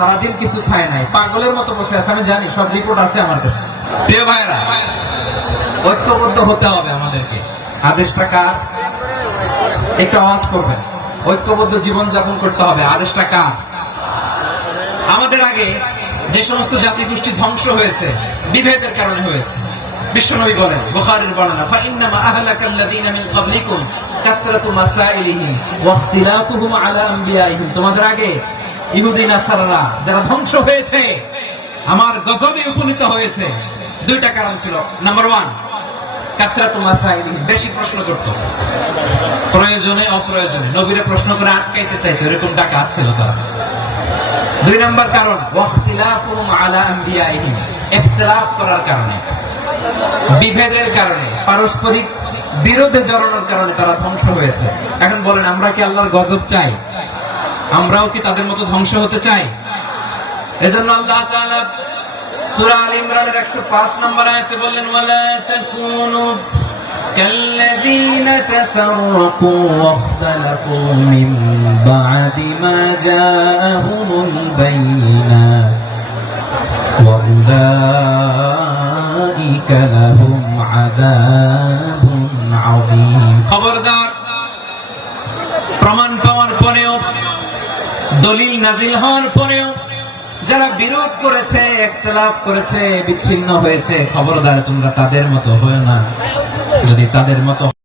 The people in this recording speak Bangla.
সারাদিন কিছু খায় নাই। পাগলের মতো বসে আছে আমি জানি সব রিপোর্ট আছে আমার কাছে। প্রিয় ভাইরা ঐক্যবদ্ধ হতে হবে আমাদেরকে। আদেশটা কার? একটু আওয়াজ করবেন। ঐক্যবদ্ধ জীবন যাপন করতে হবে। আদেশটা কার? আমাদের আগে যে সমস্ত জাতি গোষ্ঠী ধ্বংস হয়েছে বিভেদের কারণে হয়েছে। বিশ্বনবী বলেন বুখারীর বর্ণনা ফাইন্নামা আহলাকাল্লাযীনা মিন ক্বাবলিকুম কাসরাতু মাসাইলিহিম ওয়া ইখতিলাফুহুম আলা আম্বিয়াইহিম। তোমাদের আগে ইহুদি নাসারারা যারা ধ্বংস হয়েছে, আমার গজবে উপনীত হয়েছে। দুইটা কারণ ছিল। নাম্বার ওয়ান বেশি প্রশ্ন প্রয়োজনে অপ্রয়োজনে। নবীরে প্রশ্ন করে আটকাইতে চাইতো, এরকম ডাকা ছিল তারা। দুই নম্বর কারণ, ওয়াখতিলাফুহুম আলা আম্বিয়াইহিম। ইখতিলাফ করার কারণে, বিভেদের কারণে, পারস্পরিক বিরোধে জড়ানোর কারণে তারা ধ্বংস হয়েছে। এখন বলেন, আমরা কি আল্লাহর গজব চাই? আমরাও কি তাদের মতো ধ্বংস হতে চাই এজন্য আল্লাহ তাআলা সূরা আল ইমরানের 105 নম্বর আয়াতে বললেন ওয়ালা তাকুনু كالذين تفرقوا واختلفوا من بعد ما جاءهم البينات وأولئك لهم عذاب عظيم খবরদার প্রমাণ পাওয়ার পরেও দলিল নাজিল হওয়ার পরেও যারা বিরোধ করেছে, একতলাফ করেছে, বিচ্ছিন্ন হয়েছে, খবরদার তোমরা তাদের মতো হয় না। যদি তাদের মতো